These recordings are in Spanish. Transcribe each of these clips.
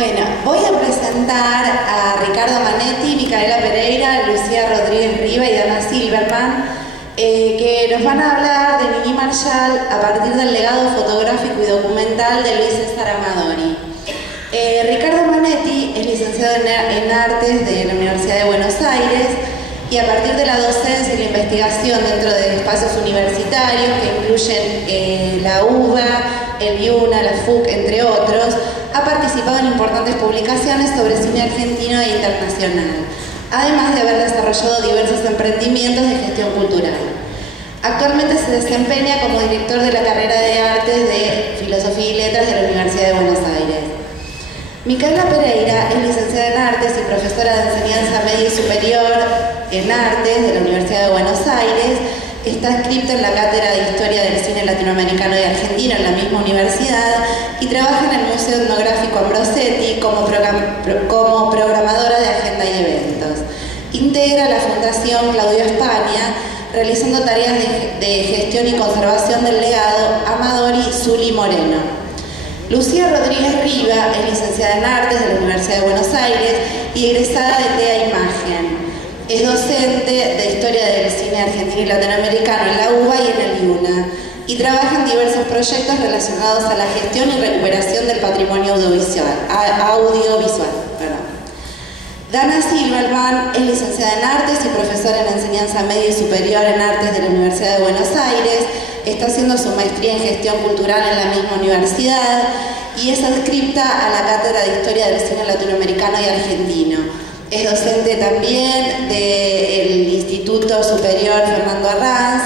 Bueno, voy a presentar a Ricardo Manetti, Micaela Pereira, Lucía Rodríguez Riva y Dana Silverman, que nos van a hablar de Niní Marshall a partir del legado fotográfico y documental de Luis César Amadori. Ricardo Manetti es licenciado en Artes de la Universidad de Buenos Aires y a partir de la docencia y la investigación dentro de espacios universitarios que incluyen la UBA, el BIUNA, la FUC, entre otros, ha participado en importantes publicaciones sobre cine argentino e internacional, además de haber desarrollado diversos emprendimientos de gestión cultural. Actualmente se desempeña como director de la carrera de Artes de Filosofía y Letras de la Universidad de Buenos Aires. Micaela Pereira es licenciada en Artes y profesora de enseñanza media y superior en Artes de la Universidad de Buenos Aires. Está inscrita en la Cátedra de Historia del Cine Latinoamericano y Argentino en la misma universidad y trabaja en el Museo Etnográfico Ambrosetti como programadora de agenda y eventos. Integra la Fundación Claudio España, realizando tareas de gestión y conservación del legado Amadori Zuli Moreno. Lucía Rodríguez Riva es licenciada en Artes de la Universidad de Buenos Aires y egresada de TEA Imagen. Es docente de Historia del Cine Argentino y Latinoamericano en la UBA y en el BIUNA y trabaja en diversos proyectos relacionados a la gestión y recuperación del patrimonio audiovisual. Dana Silverman es licenciada en Artes y profesora en enseñanza media y superior en Artes de la Universidad de Buenos Aires. Está haciendo su maestría en gestión cultural en la misma universidad y es adscripta a la Cátedra de Historia del Cine Latinoamericano y Argentino. Es docente también del Instituto Superior Fernando Arranz,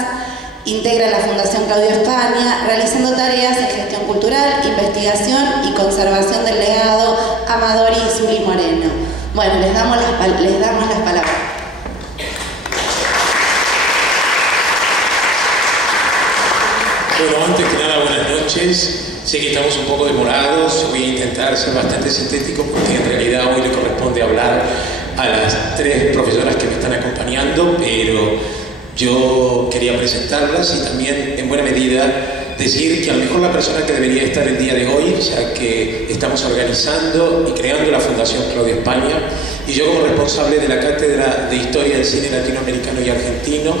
integra la Fundación Claudio España, realizando tareas en gestión cultural, investigación y conservación del legado Amadori y Zuli Moreno. Bueno, les damos las palabras. Bueno, antes que nada, buenas noches. Sé que estamos un poco demorados, voy a intentar ser bastante sintético porque en realidad hoy le corresponde hablar a las tres profesoras que me están acompañando, pero yo quería presentarlas y también en buena medida decir que a lo mejor la persona que debería estar el día de hoy, ya que estamos organizando y creando la Fundación Claudio España, y yo como responsable de la Cátedra de Historia del Cine Latinoamericano y Argentino,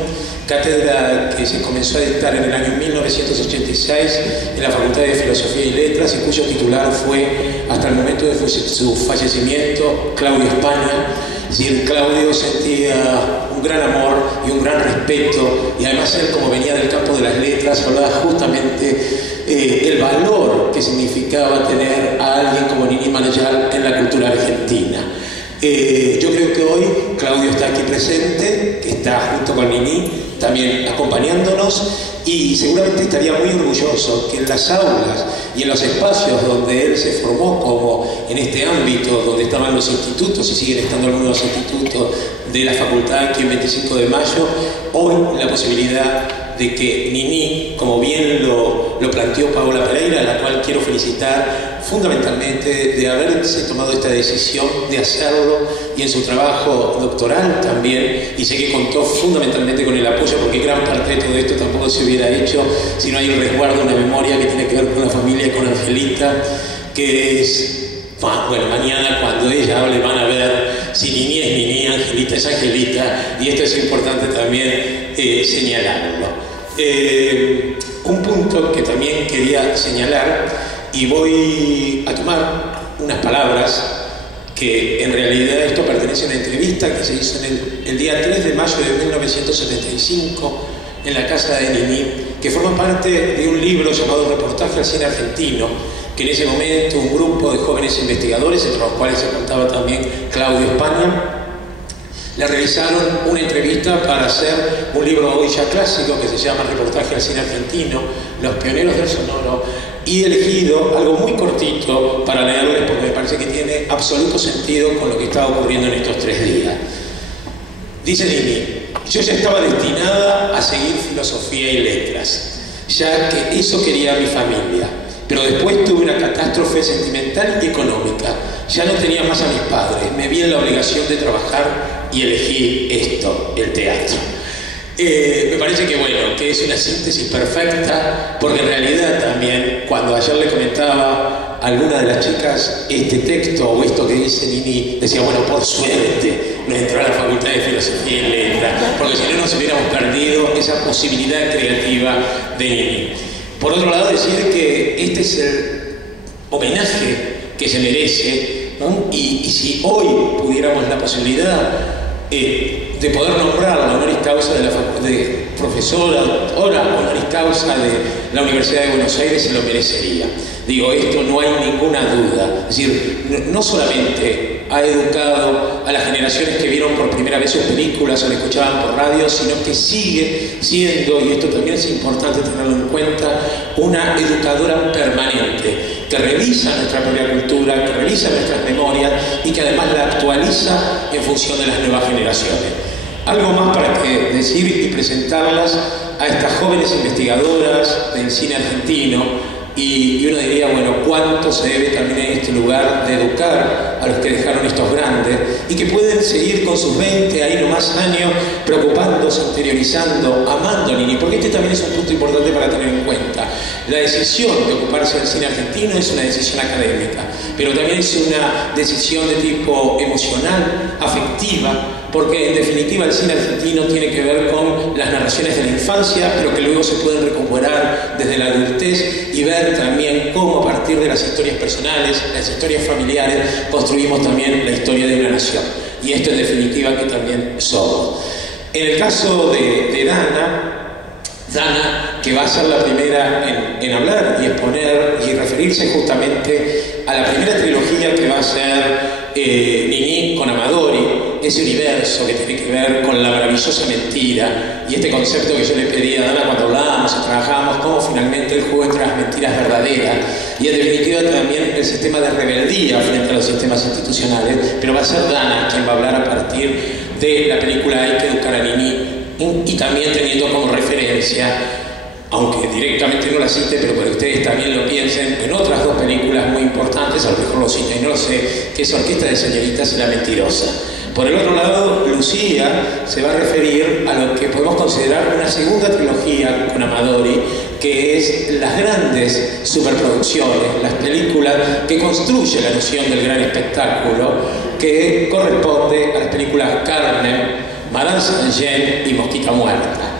cátedra que se comenzó a dictar en el año 1986 en la Facultad de Filosofía y Letras y cuyo titular fue, hasta el momento de su fallecimiento, Claudio España. Es decir, Claudio sentía un gran amor y un gran respeto, y además él, como venía del campo de las letras, hablaba justamente el valor que significaba tener a alguien como Niní Marshall en la cultura argentina. Yo creo que hoy Claudio está aquí presente, que está junto con Niní también acompañándonos, y seguramente estaría muy orgulloso que en las aulas y en los espacios donde él se formó, como en este ámbito donde estaban los institutos y siguen estando algunos institutos de la facultad aquí en 25 de mayo, hoy la posibilidad de que Niní, como bien lo planteó Paola Pereira, a la cual quiero felicitar fundamentalmente de haberse tomado esta decisión de hacerlo, y en su trabajo doctoral también, y sé que contó fundamentalmente con el apoyo, porque gran parte de todo esto tampoco se hubiera hecho si no hay un resguardo, una memoria que tiene que ver con la familia, con Angelita, que es... Bueno, mañana cuando ella hable van a ver si Niní es Niní, Angelita es Angelita, y esto es importante también señalarlo. Un punto que también quería señalar, y voy a tomar unas palabras que en realidad esto pertenece a una entrevista que se hizo el día 3 de mayo de 1975 en la casa de Niní, que forma parte de un libro llamado Reportaje al Cine Argentino, que en ese momento un grupo de jóvenes investigadores, entre los cuales se contaba también Claudio España, le realizaron una entrevista para hacer un libro hoy ya clásico que se llama Reportaje al Cine Argentino, Los Pioneros del Sonoro, y he elegido algo muy cortito para leerles porque me parece que tiene absoluto sentido con lo que está ocurriendo en estos 3 días. Dice Niní: yo ya estaba destinada a seguir filosofía y letras, ya que eso quería mi familia. Pero después tuve una catástrofe sentimental y económica. Ya no tenía más a mis padres. Me vi en la obligación de trabajar y elegí esto, el teatro. Me parece que, bueno, que es una síntesis perfecta, porque en realidad también, cuando ayer le comentaba alguna de las chicas este texto o esto que dice Nini, decía, bueno, por suerte no entró a la Facultad de Filosofía y Letras, porque si no nos hubiéramos perdido esa posibilidad creativa de Nini. Por otro lado, decir que este es el homenaje que se merece, ¿no? Y si hoy pudiéramos la posibilidad de poder nombrarla honoris causa de profesora, doctora, honoris causa de la Universidad de Buenos Aires, se lo merecería. Digo, esto no hay ninguna duda. Es decir, no solamente ha educado a las generaciones que vieron por primera vez sus películas o la escuchaban por radio, sino que sigue siendo, y esto también es importante tenerlo en cuenta, una educadora permanente, que revisa nuestra propia cultura, que revisa nuestras memorias y que además la actualiza en función de las nuevas generaciones. Algo más para decir y presentarlas a estas jóvenes investigadoras del cine argentino, y uno diría, bueno, cuánto se debe también en este lugar de educar a los que dejaron estos grandes y que pueden seguir con sus 20 ahí nomás años preocupándose, interiorizando, amando a Nini, porque este también es un punto importante para tener en cuenta. La decisión de ocuparse del cine argentino es una decisión académica, pero también es una decisión de tipo emocional, afectiva, porque en definitiva el cine argentino tiene que ver con las narraciones de la infancia, pero que luego se pueden recuperar desde la adultez y ver también cómo a partir de las historias personales, las historias familiares, construimos también la historia de una nación. Y esto en definitiva que también somos. En el caso de Dana, que va a ser la primera en hablar y exponer y referirse justamente a la primera trilogía que va a ser Nini con Amadori, ese universo que tiene que ver con la maravillosa mentira y este concepto que yo le pedí a Dana cuando hablábamos y trabajábamos, cómo finalmente el juego entre las mentiras verdaderas y en definitiva también el sistema de rebeldía frente a los sistemas institucionales, pero va a ser Dana quien va a hablar a partir de la película Hay que educar a Nini y también teniendo como referencia, aunque directamente no la cite, pero para que ustedes también lo piensen, en otras dos películas muy importantes, a lo mejor lo citen, no lo sé, que es Orquesta de Señoritas y La Mentirosa. Por el otro lado, Lucía se va a referir a lo que podemos considerar una segunda trilogía con Amadori, que es las grandes superproducciones, las películas que construyen la noción del gran espectáculo, que corresponde a las películas Carmen, Madame Saint-Jean y Mosquita Muerta.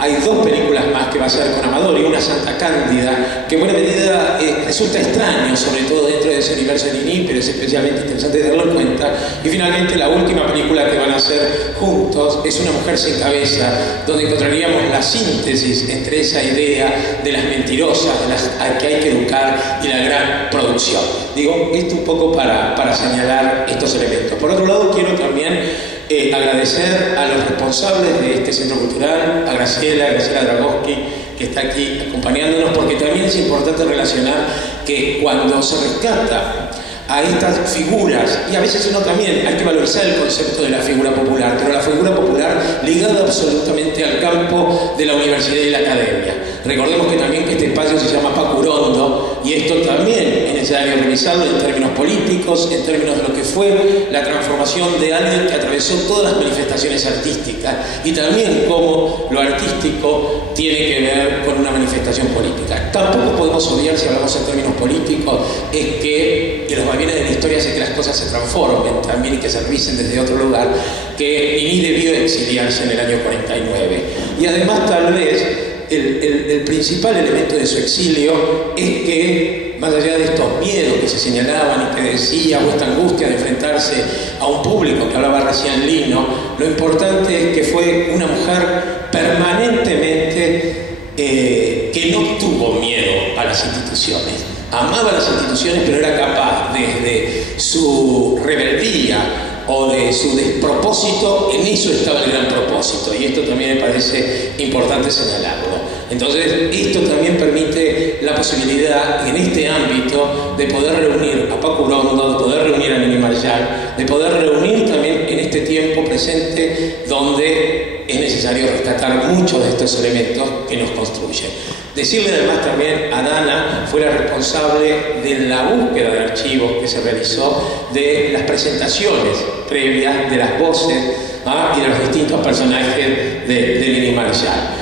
Hay dos películas más que va a ser con Amadori, una Santa Cándida, que en buena medida resulta extraño, sobre todo dentro de ese universo de Nini, pero es especialmente interesante tenerlo en cuenta. Y finalmente la última película que van a hacer juntos es Una mujer sin cabeza, donde encontraríamos la síntesis entre esa idea de las mentirosas, de las que hay que educar y la gran producción. Digo, esto un poco para señalar estos elementos. Por otro lado, quiero también agradecer a los responsables de este centro cultural, a Graciela Dragowski, que está aquí acompañándonos, porque también es importante relacionar que cuando se rescata a estas figuras, y a veces uno también hay que valorizar el concepto de la figura popular, pero la figura popular ligada absolutamente al campo de la universidad y la academia. Recordemos que también que este espacio se llama Pacurondo, y esto también es necesario revisarlo en términos políticos, en términos de lo que fue la transformación de alguien que atravesó todas las manifestaciones artísticas, y también cómo lo artístico tiene que ver con una manifestación política. Tampoco podemos obviar, si hablamos en términos políticos, es que los vaivenes de la historia hace que las cosas se transformen también y que se revisen desde otro lugar, que Nini debió exiliarse en el año 49. Y además tal vez el principal elemento de su exilio es que, más allá de estos miedos que se señalaban y que decía, o esta angustia de enfrentarse a un público que hablaba recién Lino, lo importante es que fue una mujer permanentemente que no tuvo miedo a las instituciones. Amaba las instituciones, pero era capaz desde su rebeldía o de su despropósito, en eso estaba el gran propósito, y esto también me parece importante señalarlo. Entonces, esto también permite la posibilidad en este ámbito de poder reunir a Pacurondo, de poder reunir a Nini Marshall, de poder reunir también en este tiempo presente donde es necesario rescatar muchos de estos elementos que nos construyen. Decirle además también a Dana, fue la responsable de la búsqueda de archivos que se realizó de las presentaciones previas, de las voces y de los distintos personajes de Nini Marshall.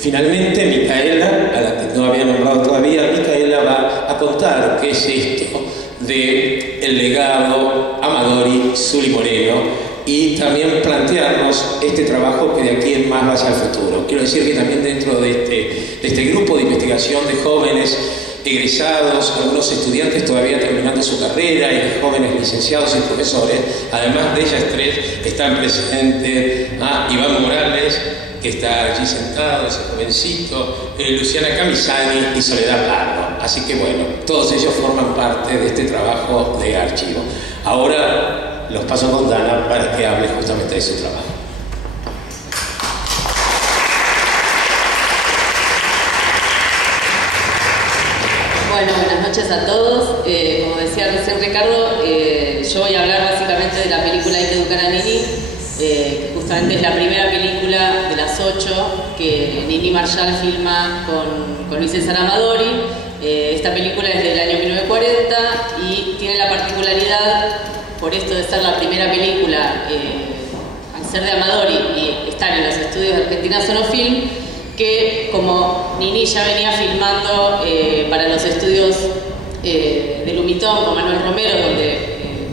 Finalmente, Micaela, a la que no había nombrado todavía, Micaela va a contar qué es esto de el legado Amadori Zuli Moreno y también plantearnos este trabajo que de aquí en más va hacia el futuro. Quiero decir que también dentro de este grupo de investigación de jóvenes egresados, algunos estudiantes todavía terminando su carrera y jóvenes licenciados y profesores, además de ellas tres, están presentes Iván Morales, que está allí sentado, ese jovencito, Luciana Camisani y Soledad Pardo. Así que bueno, todos ellos forman parte de este trabajo de archivo. Ahora los paso con Dana para que hable justamente de su trabajo. Bueno, buenas noches a todos. Como decía recién Ricardo, yo voy a hablar básicamente de la película Hay que educar a Nini, que justamente es la primera película de las 8 que Nini Marshall filma con Luis César Amadori. Esta película es del año 1940 y tiene la particularidad, por esto de ser la primera película, al ser de Amadori y estar en los estudios de Argentina Sonofilm, que como Nini ya venía filmando para los estudios de Lumitón con Manuel Romero, donde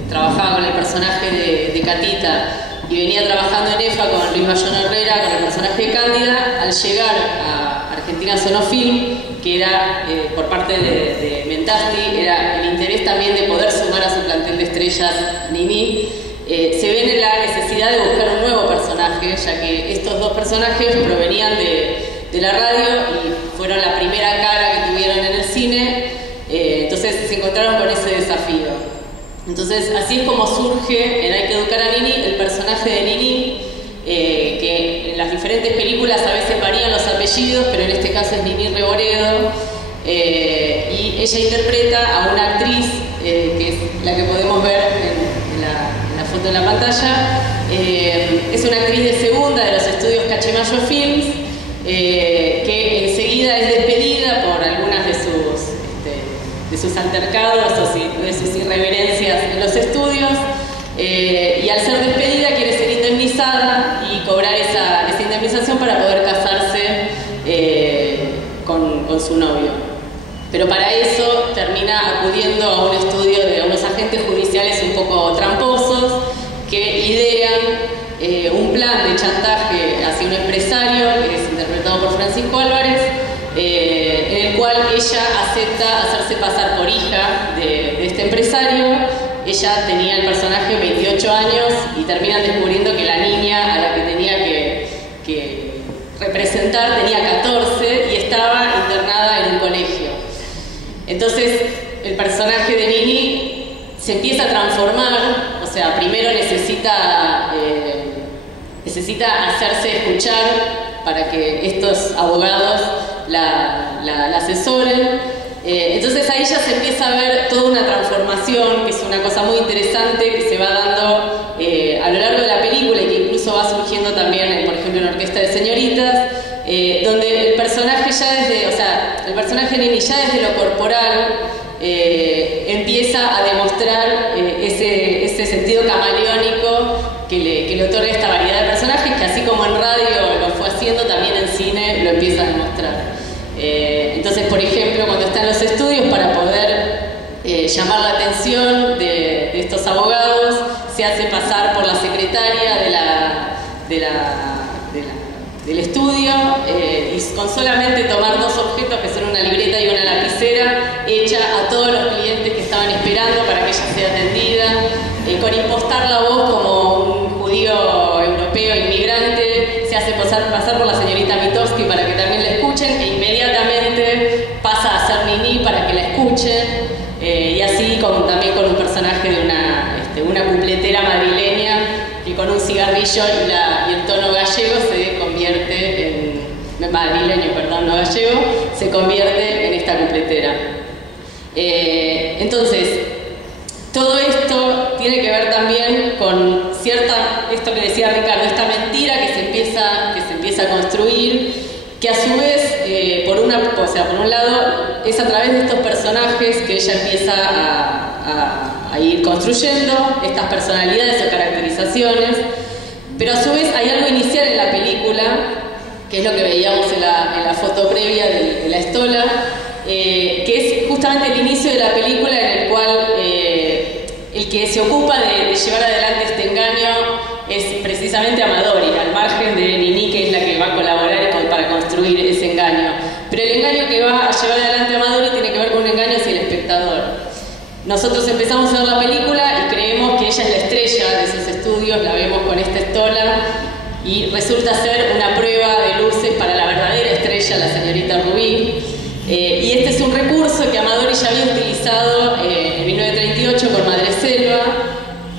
trabajaba con el personaje de Catita, y venía trabajando en EFA con Luis Bayón Herrera, con el personaje de Cándida, al llegar a Argentina Sonofilm, que era por parte de Mentasti, era el interés también de poder sumar a su plantel de estrellas Nini, se ve en la necesidad de buscar un nuevo personaje, ya que estos dos personajes provenían de la radio y fueron la primera cara que tuvieron en el cine, entonces se encontraron con ese desafío. Entonces así es como surge en Hay que educar a Nini el personaje de Nini, que en las diferentes películas a veces varían los apellidos, pero en este caso es Nini Reboredo, y ella interpreta a una actriz, que es la que podemos ver en la foto en la pantalla. Es una actriz de segunda de los estudios Cachemayo Films, que enseguida es despedida por algunas de sus altercados o de sus irreverencias en los estudios, y al ser despedida quiere ser indemnizada y cobrar esa indemnización para poder casarse con su novio. Pero para eso termina acudiendo a un estudio de unos agentes judiciales un poco tramposos que idean un plan de chantaje hacia un empresario, que es interpretado por Francisco Álvarez, en el cual ella acepta hacerse pasar por hija de este empresario. Ella tenía el personaje 28 años y terminan descubriendo que la niña a la que tenía que representar tenía 14 y estaba internada en un colegio. Entonces el personaje de Nini se empieza a transformar, o sea, primero necesita hacerse escuchar para que estos abogados la asesoren. Entonces ahí ya se empieza a ver toda una transformación, que es una cosa muy interesante que se va dando a lo largo de la película y que incluso va surgiendo también, por ejemplo, en Orquesta de Señoritas, donde el personaje el personaje Nini ya desde lo corporal empieza a demostrar ese sentido camaleónico que le otorga esta variedad de personajes, que así como en radio lo fue haciendo, también en cine lo empieza a demostrar. Entonces, por ejemplo, cuando está en los estudios, para poder llamar la atención de estos abogados, se hace pasar por la secretaria del estudio, y con solamente tomar dos objetos, que son una libreta y una lapicera, echa a todos los clientes que estaban esperando para que ella sea atendida, con impostar la voz como un judío europeo inmigrante, se hace pasar por la señorita Mitofsky para que también la escuchen, e inmediatamente pasa a ser Nini para que la escuchen, y así también con un personaje de una cupletera madrileña que con un cigarrillo y el tono gallego se convierte en madrileño, perdón, no gallego, se convierte en esta cupletera. Entonces, todo esto tiene que ver también con esto que decía Ricardo, esta mentira que se empieza a construir, que a su vez, por un lado, es a través de estos personajes que ella empieza a ir construyendo estas personalidades o caracterizaciones, pero a su vez hay algo inicial en la película que es lo que veíamos en la foto previa de la estola, que es justamente el inicio de la película en el cual el que se ocupa de llevar adelante este engaño es precisamente Amadori, al margen de Nini, que es la que va a colaborar para construir ese engaño. Pero el engaño que va a llevar adelante Amadori tiene que ver con un engaño hacia el espectador. Nosotros empezamos a ver la película y creemos que ella es la estrella de esos estudios, la vemos con esta estola y resulta ser una prueba de luces para la verdadera estrella, la señorita Rubí. Y este es un recurso que Amadori ya había utilizado en 1938 con Madreselva,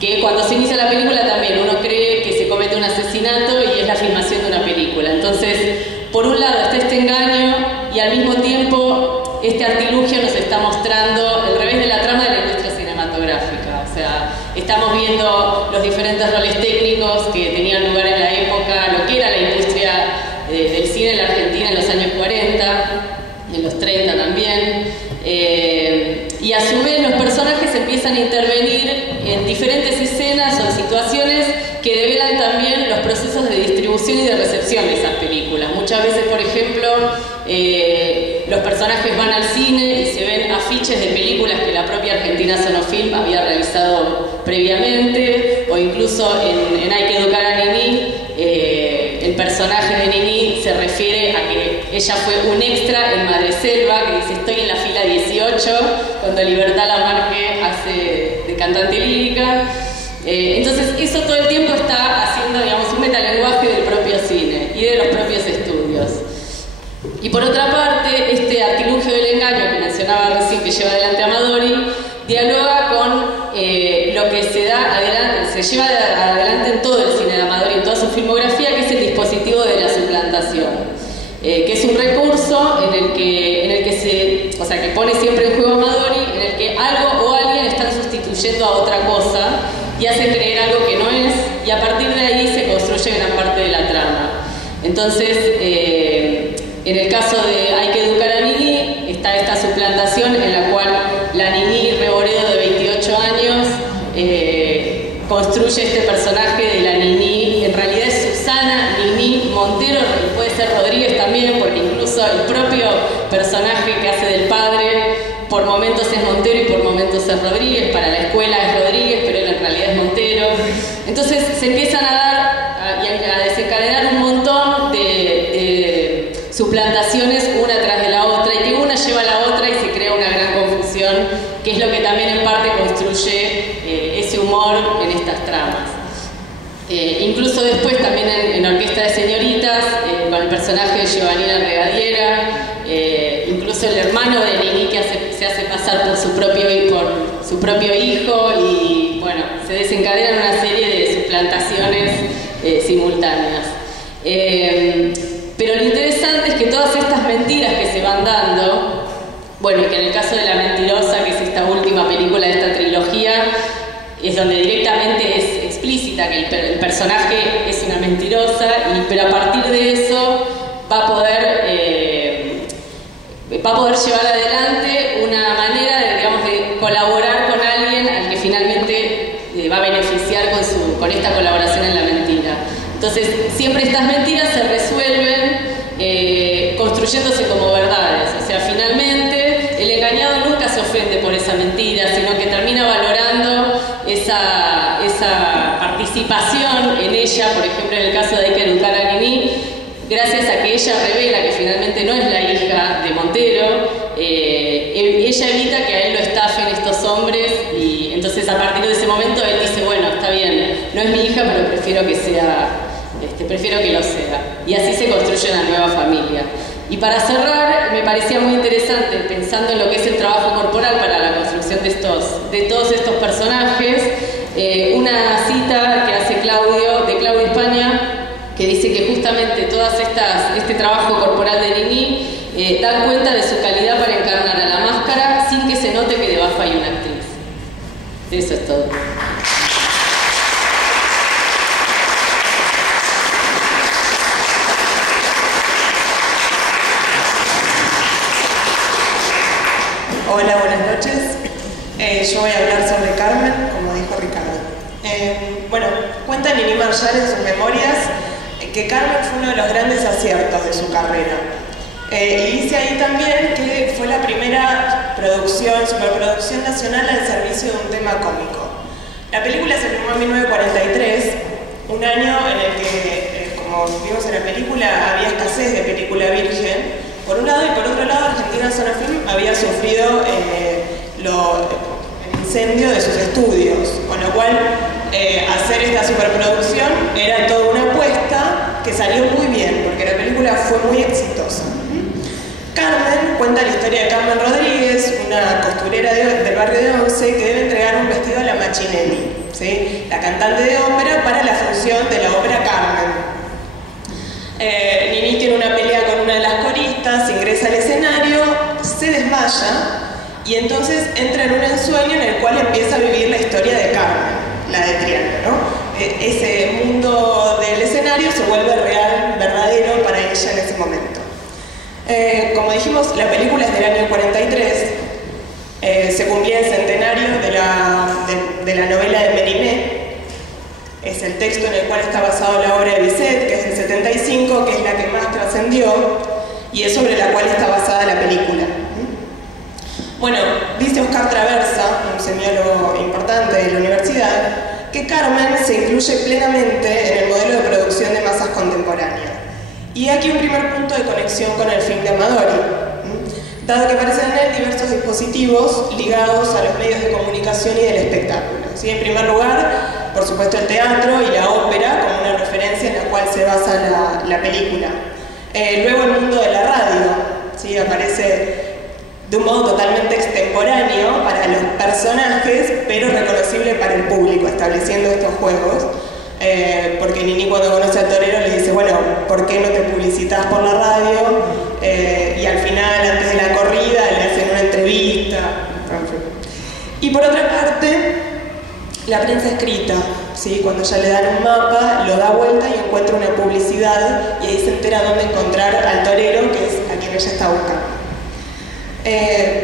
que cuando se inicia la película también uno cree que se comete un asesinato y es la filmación de una película. Entonces, por un lado está este engaño y al mismo tiempo este artilugio nos está mostrando el revés de la trama de la industria cinematográfica. O sea, estamos viendo los diferentes roles técnicos que tenían lugar en la época, lo que era la industria del cine en la Argentina en los años 40, en los 30 también. Y a su vez los personajes empiezan a intervenir en diferentes escenas o situaciones que develan también los procesos de distribución y de recepción de esas películas. Muchas veces, por ejemplo, los personajes van al cine y se ven afiches de películas que la propia Argentina Sonofilm había realizado previamente, o incluso en Hay que educar a Nini, el personaje de Nini se refiere a que ella fue un extra en Madreselva, que dice estoy en la fila 18, cuando Libertad Lamarque hace de cantante lírica. Entonces eso todo el tiempo está haciendo, digamos, un metalenguaje del propio cine y de los propios estudios. Y por otra parte, este artilugio del engaño que mencionaba recién que lleva adelante Amadori, dialoga con lo que se lleva adelante en todo el cine de Amadori, en toda su filmografía, que es el dispositivo de la suplantación. Que es un recurso en el que que pone siempre en juego Amadori, en el que algo o alguien están sustituyendo a otra cosa y hace creer algo que no es, y a partir de ahí se construye gran parte de la trama. Entonces, en el caso de Hay que educar a Nini, está esta suplantación en la cual la Nini Reboredo de 28 años construye este personaje de la Nini, en realidad es Susana Nini Montero, y puede ser Rodríguez también, porque incluso el propio personaje que hace del padre, por momentos es Montero y por momentos es Rodríguez, para la escuela es Rodríguez, pero él en realidad es Montero. Entonces se empiezan a dar y a desencadenar un montón de suplantaciones una tras de la otra, y que una lleva a la otra y se crea una gran confusión, que es lo que también en parte construye ese humor en estas tramas. Incluso después también en Orquesta de Señoritas, con el personaje de Giovannina Regadiera, incluso el hermano de Nini que se hace pasar por su propio hijo, y bueno, se desencadenan una serie de suplantaciones simultáneas. Pero lo interesante es que todas estas mentiras que se van dando, bueno, y que en el caso de La Mentirosa, que es esta última película de esta trilogía, es donde directamente es explícita que el personaje es una mentirosa, pero a partir de eso va a poder llevar adelante una manera de colaborar con alguien al que finalmente va a beneficiar con esta colaboración en la mentira. Entonces siempre estas mentiras se resuelven construyéndose como verdades. O sea, finalmente el engañado nunca se ofende por esa mentira, sino que termina valorando esa participación en ella. Por ejemplo, en el caso de Hay que educar a Nini, gracias a que ella revela que finalmente no es la hija de Montero, ella evita que a él lo estafen estos hombres, y entonces a partir de ese momento él dice, bueno, está bien, no es mi hija, pero prefiero que lo sea. Y así se construye una nueva familia. Y para cerrar, me parecía muy interesante, pensando en lo que es el trabajo corporal para la construcción de todos estos personajes, una cita que hace Claudio España, que dice que justamente este trabajo corporal de Nini dan cuenta de su calidad para encarnar a la máscara sin que se note que debajo hay una actriz. Eso es todo. Hola, buenas noches. Yo voy a hablar sobre Carmen, como dijo Ricardo. Cuenta Nini Marshall en sus memorias que que Carmen fue uno de los grandes aciertos de su carrera. Y dice ahí también que fue la primera superproducción nacional al servicio de un tema cómico. La película se filmó en 1943, un año en el que, como vimos en la película, había escasez de película virgen, por un lado, y por otro lado, Argentina Zona Film había sufrido el incendio de sus estudios, con lo cual hacer esta superproducción era toda una apuesta que salió muy bien, porque la película fue muy exitosa. Carmen cuenta la historia de Carmen Rodríguez, una costurera del barrio de Once que debe entregar un vestido a la Machinelli, ¿sí? La cantante de ópera, para la función de la ópera Carmen. Nini tiene una pelea con una de las coristas, ingresa al escenario, se desmaya y entonces entra en un ensueño en el cual empieza a vivir la historia de Carmen, la de Triana, ¿no? Ese mundo del escenario se vuelve real, verdadero para ella en ese momento. Como dijimos, la película es del año 43, se cumplía el centenario de la novela de Mérimée. Es el texto en el cual está basado la obra de Bizet, que es del 75, que es la que más trascendió, y es sobre la cual está basada la película. Bueno, dice Oscar Traversa, un semiólogo importante de la universidad, que Carmen se incluye plenamente en el modelo de producción de masas contemporánea. Y aquí un primer punto de conexión con el film de Amadori, dado que aparecen en él diversos dispositivos ligados a los medios de comunicación y del espectáculo. ¿Sí? En primer lugar, por supuesto, el teatro y la ópera como una referencia en la cual se basa la película. Luego el mundo de la radio, ¿sí? Aparece de un modo totalmente extemporáneo para los personajes, pero reconocible para el público, estableciendo estos juegos. Porque Nini, cuando conoce al torero, le dice, bueno, ¿por qué no te publicitas por la radio? Y al final, antes de la corrida, le hacen una entrevista. Y por otra parte, la prensa escrita, ¿sí? Cuando ya le dan un mapa, lo da vuelta y encuentra una publicidad, y ahí se entera dónde encontrar al torero, que es a quien ella está buscando.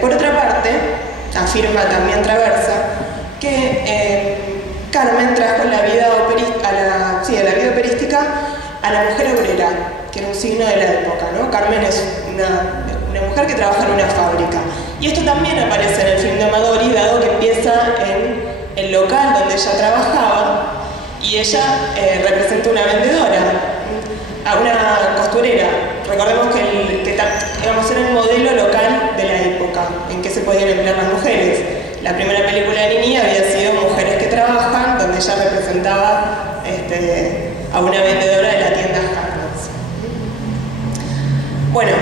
Por otra parte, afirma también Traversa que Carmen trajo la vida operística a la mujer obrera, que era un signo de la época, ¿no? Carmen es una mujer que trabaja en una fábrica. Y esto también aparece en el film de Amadori, dado que empieza en el local donde ella trabajaba, y ella representa una vendedora, a una costurera. Recordemos que era el modelo local de la época en que se podían emplear las mujeres. La primera película de Nini había sido Mujeres que trabajan, donde ella representaba a una vendedora de la tienda Harrods. Bueno,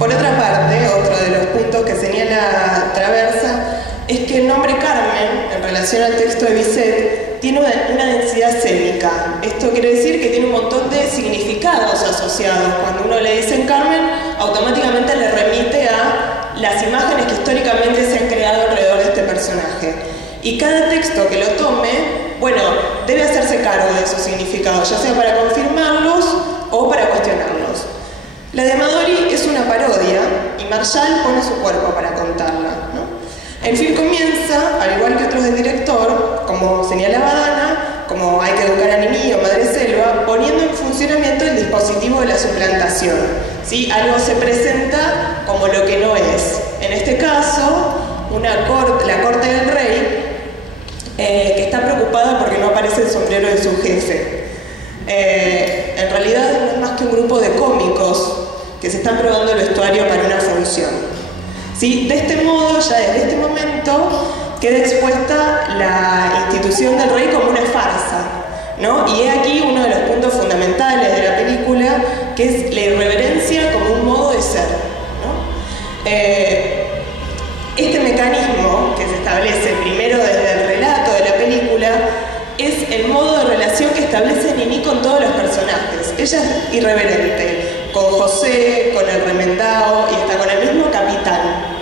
por otra parte, otro de los puntos que señala Traversa es que el nombre Carmen, en relación al texto de Bizet, tiene una densidad escénica. Esto quiere decir que tiene un montón de significados asociados. Cuando uno le dice Carmen, automáticamente le remite a las imágenes que históricamente se han creado alrededor de este personaje. Y cada texto que lo tome, bueno, debe hacerse cargo de esos significados, ya sea para confirmarlos o para cuestionarlos. La de Amadori es una parodia y Marshall pone su cuerpo para contarla, ¿no? El film comienza, al igual que otros del director, como señalaba Dana, como Hay que educar a Nini o Madre Selva, poniendo en funcionamiento el dispositivo de la suplantación. ¿Sí? Algo se presenta como lo que no es. En este caso, la corte del rey, que está preocupada porque no aparece el sombrero de su jefe. En realidad no es más que un grupo de cómicos que se están probando el vestuario para una función. ¿Sí? De este modo, ya desde este momento, queda expuesta la institución del rey como una farsa, ¿no? Y he aquí uno de los puntos fundamentales de la película, que es la irreverencia como un modo de ser, ¿no? Este mecanismo que se establece primero desde el relato de la película es el modo de relación que establece Nini con todos los personajes. Ella es irreverente, con José, con el remendado y hasta con el mismo capitán.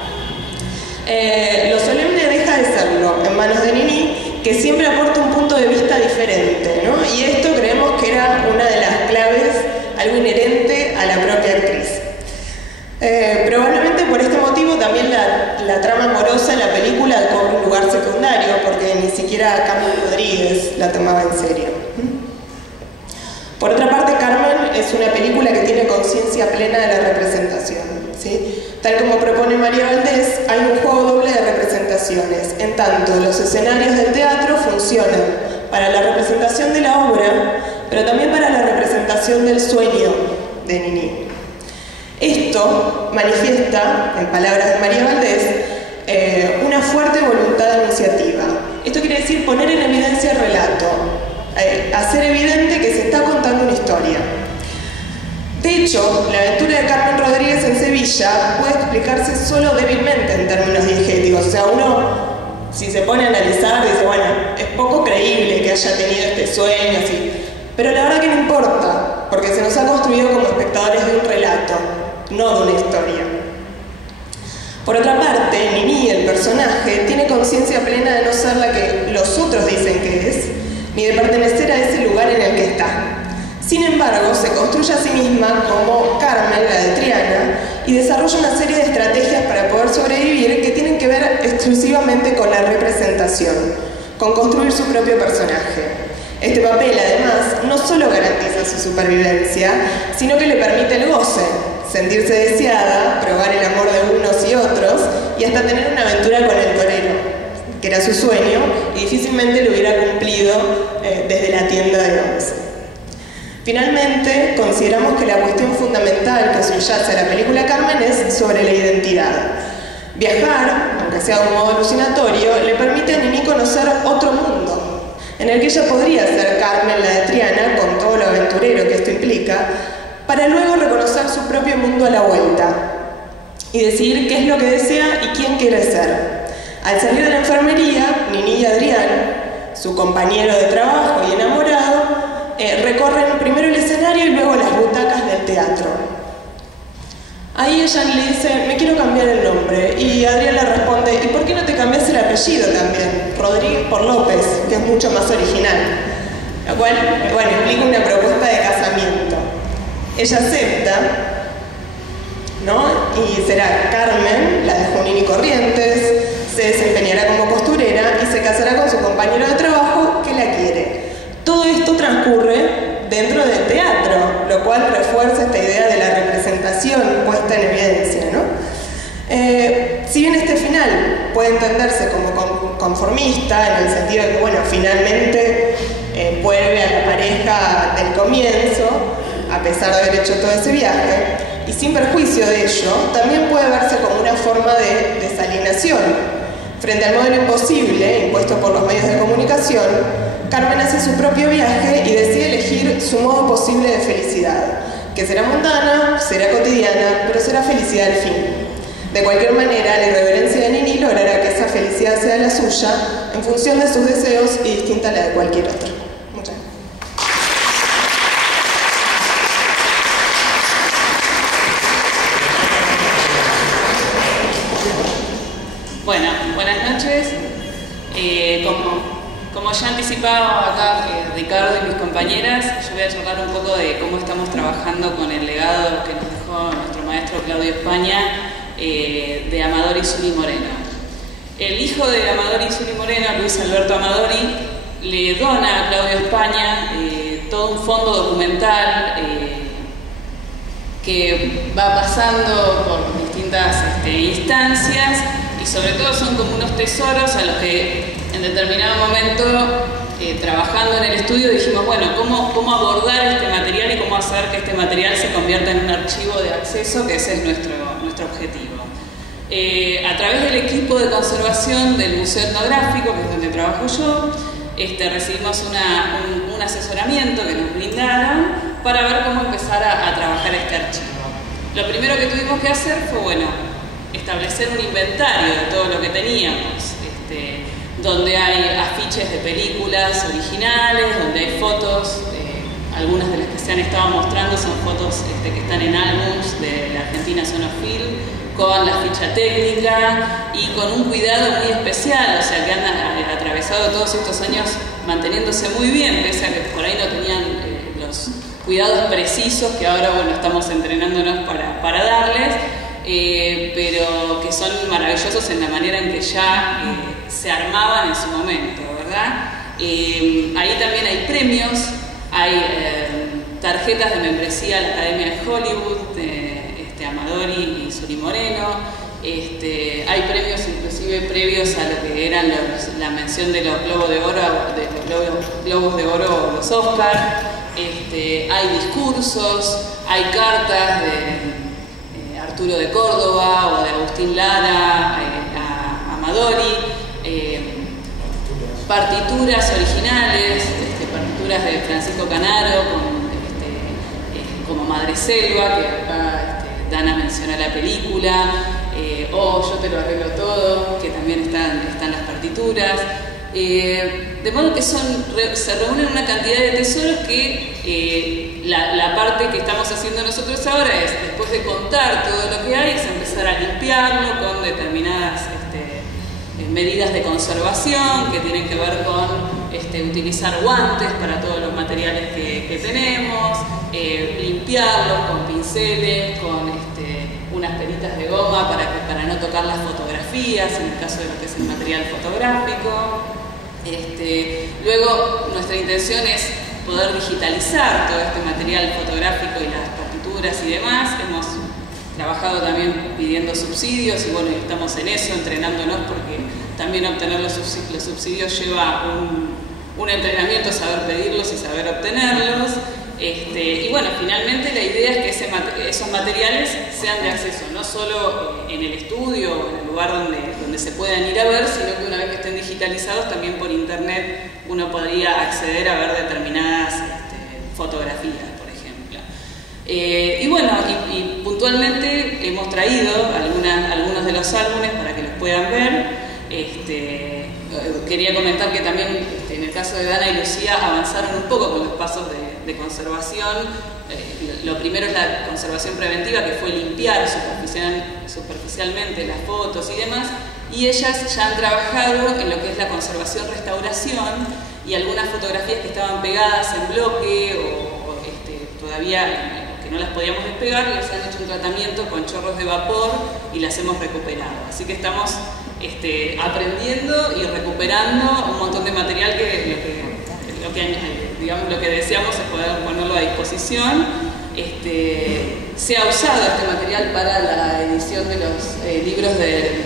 Lo solemne deja de serlo en manos de Nini, que siempre aporta un punto de vista diferente, ¿no? Y esto creemos que era una de las claves, algo inherente a la propia actriz. Probablemente por este motivo también la trama amorosa en la película cobra un lugar secundario, porque ni siquiera Carmen Rodríguez la tomaba en serio. Por otra parte, Carmen es una película que tiene conciencia plena de la representación, ¿sí? Tal como propone María Valdés, hay un juego doble de representaciones, en tanto los escenarios del teatro funcionan para la representación de la obra, pero también para la representación del sueño de Nini. Esto manifiesta, en palabras de María Valdés, una fuerte voluntad de iniciativa. Esto quiere decir poner en evidencia el relato, hacer evidente que se está contando una historia. De hecho, la aventura de Carmen Rodríguez en Sevilla puede explicarse solo débilmente en términos diegéticos. O sea, uno, si se pone a analizar, dice, bueno, es poco creíble que haya tenido este sueño, así. Pero la verdad que no importa, porque se nos ha construido como espectadores de un relato, no de una historia. Por otra parte, Nini, el personaje, tiene conciencia plena de no ser la que los otros dicen que es, ni de pertenecer a ese lugar en el que está. Sin embargo, se construye a sí misma como Carmen, la de Triana, y desarrolla una serie de estrategias para poder sobrevivir que tienen que ver exclusivamente con la representación, con construir su propio personaje. Este papel, además, no solo garantiza su supervivencia, sino que le permite el goce, sentirse deseada, probar el amor de unos y otros, y hasta tener una aventura con el torero, que era su sueño, y difícilmente lo hubiera cumplido desde la tienda de once. Finalmente, consideramos que la cuestión fundamental que subyace a la película Carmen es sobre la identidad. Viajar, aunque sea de un modo alucinatorio, le permite a Nini conocer otro mundo, en el que ella podría ser Carmen, la de Triana, con todo lo aventurero que esto implica, para luego reconocer su propio mundo a la vuelta y decidir qué es lo que desea y quién quiere ser. Al salir de la enfermería, Nini y Adrián, su compañero de trabajo y enamorado, recorren primero el escenario y luego las butacas del teatro. Ahí ella le dice, me quiero cambiar el nombre, y Adrián le responde, ¿y por qué no te cambias el apellido también? Rodríguez por López, que es mucho más original. Lo cual, bueno, implica una propuesta de casamiento. Ella acepta, ¿no? Y será Carmen, la de Junín y Corrientes, se desempeñará como costurera y se casará con su compañero de trabajo que la quiere. Todo esto transcurre dentro del teatro, lo cual refuerza esta idea de la representación puesta en evidencia, ¿no? Si bien este final puede entenderse como conformista, en el sentido de que, bueno, finalmente vuelve a la pareja del comienzo, a pesar de haber hecho todo ese viaje, y sin perjuicio de ello, también puede verse como una forma de desalienación. Frente al modelo imposible impuesto por los medios de comunicación, Carmen hace su propio viaje y decide elegir su modo posible de felicidad, que será mundana, será cotidiana, pero será felicidad al fin. De cualquier manera, la irreverencia de Nini logrará que esa felicidad sea la suya en función de sus deseos y distinta a la de cualquier otro. Muchas gracias. Bueno, buenas noches. Como ya anticipaba acá Ricardo y mis compañeras, yo voy a charlar un poco de cómo estamos trabajando con el legado que nos dejó nuestro maestro Claudio España de Amador Isuri Moreno. El hijo de Amador Isuri Moreno, Luis Alberto Amadori, le dona a Claudio España todo un fondo documental que va pasando por distintas instancias, y sobre todo son como unos tesoros a los que en determinado momento, trabajando en el estudio, dijimos, bueno, ¿cómo abordar este material y cómo hacer que este material se convierta en un archivo de acceso, que ese es nuestro objetivo. A través del equipo de conservación del Museo Etnográfico, que es donde trabajo yo, recibimos un asesoramiento que nos brindaron para ver cómo empezar a trabajar este archivo. Lo primero que tuvimos que hacer fue, bueno, establecer un inventario de todo lo que teníamos, donde hay afiches de películas originales, donde hay fotos, algunas de las que se han estado mostrando son fotos que están en álbums de la Argentina Sonofilm, con la ficha técnica y con un cuidado muy especial, o sea que han atravesado todos estos años manteniéndose muy bien, pese a que por ahí no tenían los cuidados precisos que ahora, bueno, estamos entrenándonos para darles, pero que son maravillosos en la manera en que ya se armaban en su momento, ¿verdad? Ahí también hay premios, hay tarjetas de membresía a la Academia de Hollywood, de Amadori y Suri Moreno. Hay premios inclusive previos a lo que eran la mención de los Globos de Oro, o los Oscar. Hay discursos, hay cartas de Arturo de Córdoba o de Agustín Lara a Amadori, partituras originales, partituras de Francisco Canaro como Madre Selva, que acá Dana menciona la película, o Yo te lo arreglo todo, que también están las partituras. De modo que se reúnen una cantidad de tesoros que la parte que estamos haciendo nosotros ahora es, después de contar todo lo que hay, es empezar a limpiarlo con determinadas medidas de conservación que tienen que ver con utilizar guantes para todos los materiales que tenemos, limpiarlos con pinceles, con unas peritas de goma para no tocar las fotografías en el caso de lo que es el material fotográfico. Luego nuestra intención es poder digitalizar todo este material fotográfico y las partituras y demás. Hemos trabajado también pidiendo subsidios y bueno, estamos en eso, entrenándonos, porque también obtener los subsidios lleva un entrenamiento, saber pedirlos y saber obtenerlos. Y bueno, finalmente la idea es que esos materiales sean de acceso, no solo en el estudio o en el lugar donde se puedan ir a ver, sino que una vez que estén digitalizados, también por internet uno podría acceder a ver determinadas fotografías, por ejemplo. Y bueno, y puntualmente hemos traído algunos de los álbumes para que los puedan ver. Quería comentar que también en el caso de Dana y Lucía avanzaron un poco con los pasos de conservación. Lo primero es la conservación preventiva, que fue limpiar superficialmente las fotos y demás, y ellas ya han trabajado en lo que es la conservación-restauración, y algunas fotografías que estaban pegadas en bloque o todavía que no las podíamos despegar, les han hecho un tratamiento con chorros de vapor y las hemos recuperado. Así que estamos aprendiendo y recuperando un montón de material lo que deseamos es poder ponerlo a disposición. Se ha usado este material para la edición de los libros del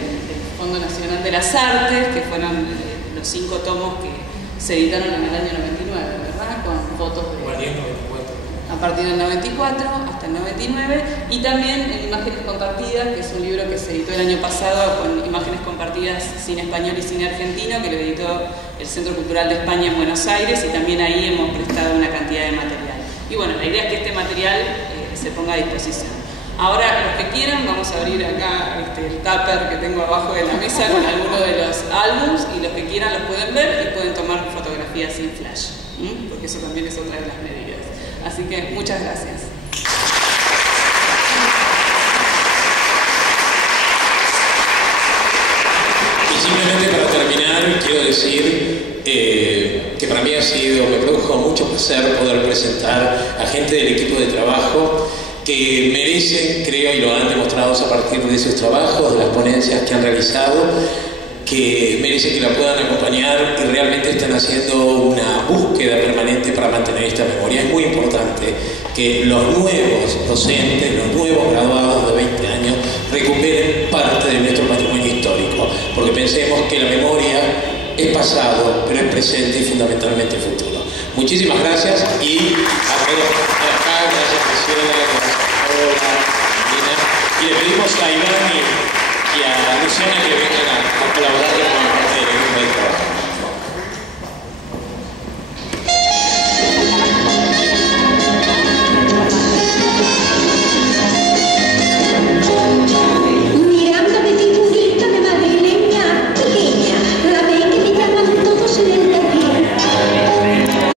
Fondo Nacional de las Artes, que fueron los 5 tomos que se editaron en el año 99, ¿verdad? Con fotos a partir del 94 hasta el 99, y también en Imágenes Compartidas, que es un libro que se editó el año pasado con imágenes compartidas cine español y cine argentino, que lo editó el Centro Cultural de España en Buenos Aires, y también ahí hemos prestado una cantidad de material. Y bueno, la idea es que este material se ponga a disposición. Ahora, los que quieran, vamos a abrir acá el tupper que tengo abajo de la mesa con algunos de los álbums, y los que quieran los pueden ver y pueden tomar fotografías sin flash, porque eso también es otra de las medidas. Así que muchas gracias. Y simplemente para terminar, quiero decir que para mí me produjo mucho placer poder presentar a gente del equipo de trabajo que merecen, creo, y lo han demostrado a partir de sus trabajos, de las ponencias que han realizado, que merecen que la puedan acompañar y realmente están haciendo una búsqueda permanente para mantener esta memoria. Es muy importante que los nuevos docentes, los nuevos graduados de 20 años recuperen parte de nuestro patrimonio histórico, porque pensemos que la memoria es pasado, pero es presente y fundamentalmente futuro. Muchísimas gracias y gracias Priscila, gracias Paola, y le pedimos a Iván